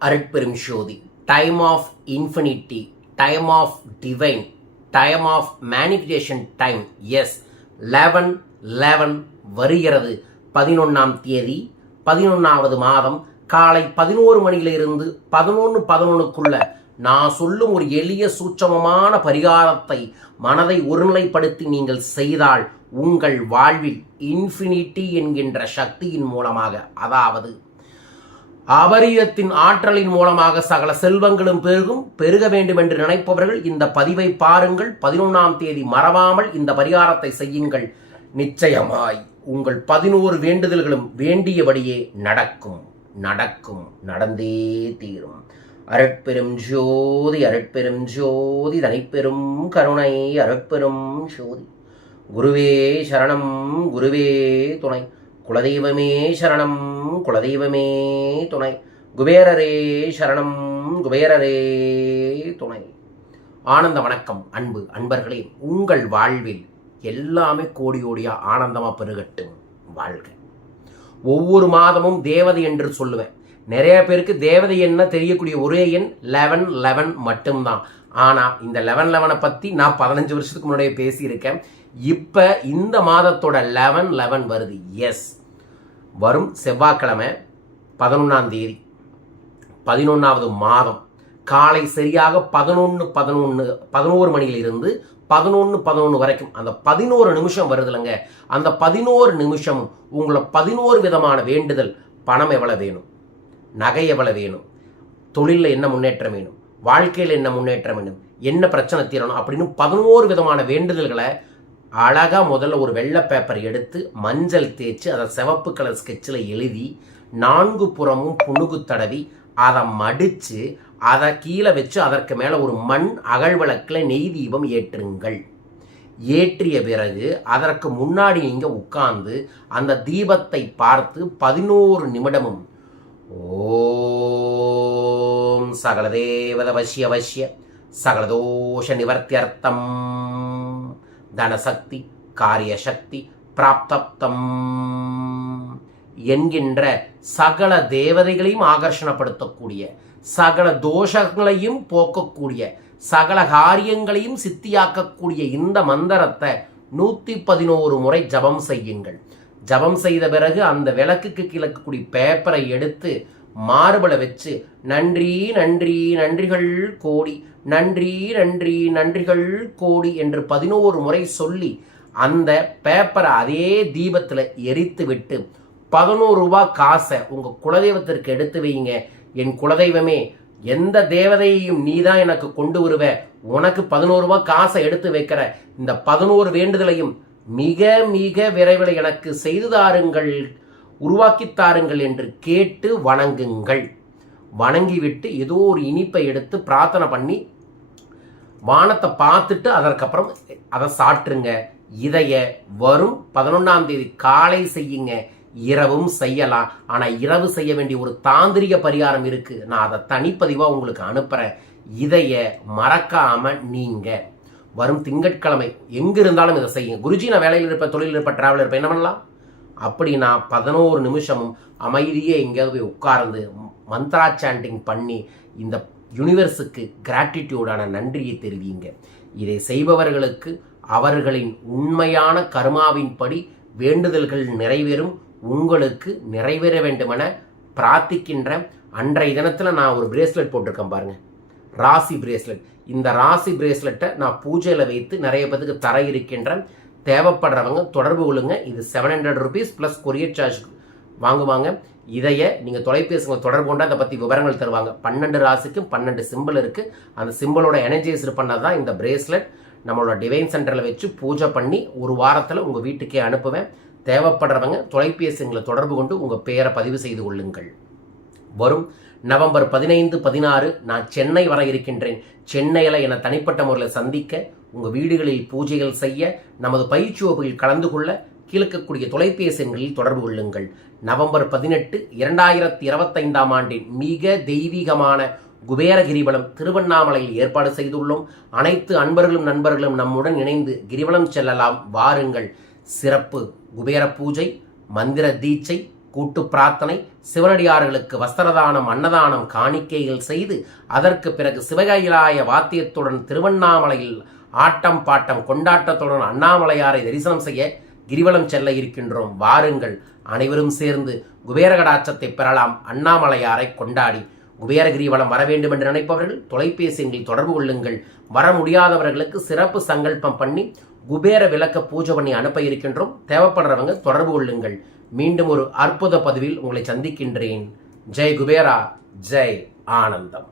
Arutperum Jothi. Time of infinity time of divine time of manifestation time is eleven eleven வருகிறது. பதினொன்றாம் தேதி பதினொன்றாவது மாதம் காலை பதினோரு மணியிலிருந்து பதினொன்று பதினொன்றுக்குள்ள நான் சொல்லும் ஒரு எளிய சூட்சமமான பரிகாரத்தை மனதை ஒருநிலைப்படுத்தி நீங்கள் செய்தால் உங்கள் வாழ்வில் இன்ஃபினிட்டி என்கின்ற சக்தியின் மூலமாக அதாவது அபரீதத்தின் ஆற்றலின் மூலமாக சகல செல்வங்களும் பெருகும் பெருக வேண்டும் என்று நினைப்பவர்கள் இந்த பதிவை பாருங்கள். பதினொன்றாம் தேதி மறவாமல் இந்த பரிகாரத்தை செய்யுங்கள். நிச்சயமாய் உங்கள் பதினோரு வேண்டுதல்களும் வேண்டியபடியே நடக்கும். நடக்கும். நடந்தே தீரும். அருட்பெரும் ஜோதி அருட்பெரும் ஜோதி தனிப்பெரும் கருணை அருட்பெரும் ஜோதி. குருவே சரணம் குருவே துணை. குலதெய்வமே சரணம் குலதெய்வமே துணை. குபேரரே சரணம் குபேரரே துணை. ஆனந்த வணக்கம் அன்பு அன்பர்களே. உங்கள் வாழ்வில் எல்லாமே கோடி கோடியாக ஆனந்தமாக பெருகட்டும். வாழ்க. ஒவ்வொரு மாதமும் தேவதை என்று சொல்லுவேன். நிறைய பேருக்கு தேவதை என்ன தெரியக்கூடிய ஒரே எண் லெவன் லெவன் மட்டும்தான். ஆனால் இந்த லெவன் லெவனை பற்றி நான் பதினஞ்சு வருஷத்துக்கு முன்னாடியே பேசியிருக்கேன். இப்போ இந்த மாதத்தோட லெவன் லெவன் வருது. எஸ் வரும் செவ்வாய்க்கிழமை பதினொன்றாம் தேதி பதினொன்றாவது மாதம். காலை சரியாக பதினொன்று பதினொன்று பதினோரு மணியிலிருந்து பதினொன்று பதினொன்று வரைக்கும். அந்த பதினோரு நிமிஷம் வருதுலங்க. அந்த பதினோரு நிமிஷம் உங்களை பதினோரு விதமான வேண்டுதல் பணம் எவ்வளோ வேணும் நகை எவ்வளோ வேணும் தொழிலில் என்ன முன்னேற்றம் வேணும் வாழ்க்கையில் என்ன முன்னேற்றம் வேணும் என்ன பிரச்சனை தீரணும் அப்படின்னு பதினோரு விதமான வேண்டுதல்களை அழகாக முதல்ல ஒரு வெள்ளை பேப்பர் எடுத்து மஞ்சள் தேய்ச்சி அதை சிவப்பு கலர் ஸ்கெட்சில் எழுதி நான்கு புறமும் புணுகு தடவி அதை மடித்து அதை கீழே வச்சு அதற்கு மேலே ஒரு மண் அகழ்விளக்கில் நெய் தீபம் ஏற்றுங்கள். ஏற்றிய பிறகு அதற்கு முன்னாடி நீங்கள் உட்கார்ந்து அந்த தீபத்தை பார்த்து பதினோரு நிமிடமும் ஓம் சகலதேவத வசிய வசிய சகலதோஷ நிவர்த்தியர்த்தம் தனசக்தி காரியசக்தி பிராப்தப்தம் என்கின்ற சகல தேவதைகளையும் ஆகர்ஷணப்படுத்தக்கூடிய சகல தோஷங்களையும் போக்கக்கூடிய சகல காரியங்களையும் சித்தியாக்கக்கூடிய இந்த மந்திரத்தை நூற்றி பதினோரு முறை ஜபம் செய்யுங்கள். ஜபம் செய்த பிறகு அந்த விளக்குக்கு கிழக்கக்கூடிய பேப்பரை எடுத்து மார்பலை வச்சு நன்றி நன்றி நன்றிகள் கோடி நன்றி நன்றி நன்றிகள் கோடி என்று பதினோரு முறை சொல்லி அந்த பேப்பரை அதே தீபத்தில் எரித்து விட்டு பதினோரு ரூபா காசை உங்கள் குலதெய்வத்திற்கு எடுத்து வைங்க. என் குலதெய்வமே எந்த தேவதையையும் நீ தான் எனக்கு கொண்டு வருவ. உனக்கு பதினோரு ரூபா காசை எடுத்து வைக்கிற இந்த பதினோரு வேண்டுதலையும் மிக மிக விரைவில் எனக்கு செய்து தாருங்கள். உருவாக்கித் தாருங்கள் என்று கேட்டு வணங்குங்கள். வணங்கிவிட்டு ஏதோ ஒரு இனிப்பை எடுத்து பிரார்த்தனை பண்ணி வானத்தை பார்த்துட்டு அதற்கப்புறம் அதை சாப்பிட்ருங்க இதைய வரும் பதினொன்றாம் தேதி காலை செய்யுங்க. இரவும் செய்யலாம். ஆனால் இரவு செய்ய வேண்டிய ஒரு தாந்திரிக பரிகாரம் இருக்குது நான் அதை தனிப்பதிவாக உங்களுக்கு அனுப்புகிறேன் இதைய மறக்காமல் நீங்கள் வரும் திங்கட்கிழமை எங்கே இருந்தாலும் இதை செய்யுங்க. குருஜி நான் வேலையில் இருப்பேன் தொழில் இருப்பேன் டிராவல் இருப்பேன். என்ன பண்ணலாம்? அப்படின்னா பதினோரு நிமிஷமும் அமைதியே எங்கேயாவது போய் உட்கார்ந்து மந்த்ரா சாண்டிங் பண்ணி இந்த யூனிவர்ஸுக்கு கிராட்டிடியூடான நன்றியை தெரிவிங்க இதை செய்பவர்களுக்கு அவர்களின் உண்மையான கர்மாவின்படி வேண்டுதல்கள் நிறைவேறும் உங்களுக்கு நிறைவேற வேண்டுமென பிரார்த்திக்கின்ற அன்றைய தினத்தில் நான் ஒரு பிரேஸ்லெட் போட்டிருக்கேன் பாருங்க. ராசி பிரேஸ்லெட் இந்த ராசி பிரேஸ்லெட்டை நான் பூஜையில் வைத்து நிறைய பேத்துக்கு தர இருக்கின்றேன் தேவைப்படுறவங்க தொடர்பு கொள்ளுங்க. இது seven hundred rupees plus courier charge வாங்குவாங்க. இதைய நீங்கள் தொலைபேசியில் தொடர்பு கொண்டு அதை பற்றி விவரங்கள் தருவாங்க. பன்னெண்டு ராசிக்கும் பன்னெண்டு சிம்பிள் இருக்குது அந்த சிம்பிளோட எனர்ஜைசர் பண்ணால் தான் இந்த பிரேஸ்லெட் நம்மளோட டிவைன் சென்டரில் வச்சு பூஜை பண்ணி ஒரு வாரத்தில் உங்கள் வீட்டுக்கே அனுப்புவேன். தேவைப்படுறவங்க தொலைபேசிங்களை தொடர்பு கொண்டு உங்கள் பெயரை பதிவு செய்து கொள்ளுங்கள். வரும். நவம்பர் பதினைந்து பதினாறு நான் சென்னை வர இருக்கின்றேன். சென்னையில் என தனிப்பட்ட முறையில் சந்திக்க உங்கள் வீடுகளில் பூஜைகள் செய்ய நமது பயிற்சி வகுப்பில் கலந்து கொள்ள கீழக்கக்கூடிய தொலைபேசி எண்களில் தொடர்பு கொள்ளுங்கள். நவம்பர் பதினெட்டு இரண்டாயிரத்தி இருபத்தைந்தாம் ஆண்டின் மிக தெய்வீகமான குபேர கிரிவலம் திருவண்ணாமலையில் ஏற்பாடு செய்துள்ளோம். அனைத்து அன்பர்களும் நண்பர்களும் நம்முடன் இணைந்து கிரிவலம் செல்லலாம். வாருங்கள். சிறப்பு. குபேர பூஜை மந்திர தீட்சை கூட்டு பிரார்த்தனை சிவனடியார்களுக்கு வஸ்திரதானம் அன்னதானம் காணிக்கைகள் செய்து அதற்கு பிறகு சிவகையிலாய வாத்தியத்துடன் திருவண்ணாமலையில் ஆட்டம் பாட்டம் கொண்டாட்டத்துடன் அண்ணாமலையாரை தரிசனம் செய்ய கிரிவலம் செல்ல இருக்கின்றோம். வாருங்கள். அனைவரும் சேர்ந்து குபேரகடாட்சத்தை பெறலாம். அண்ணாமலையாரை கொண்டாடி குபேர கிரிவலம் வர வேண்டும் என்று நினைப்பவர்கள் தொலைபேசி எண்ணில் தொடர்பு கொள்ளுங்கள். வர முடியாதவர்களுக்கு சிறப்பு சங்கல்பம் பண்ணி குபேர விளக்க பூஜை பண்ணி அனுப்ப இருக்கின்றோம். தேவைப்படுறவங்க தொடர்பு கொள்ளுங்கள். மீண்டும் ஒரு அற்புத பதிவில் உங்களை சந்திக்கின்றேன். ஜெய் குபேரா ஜெய் ஆனந்தம்.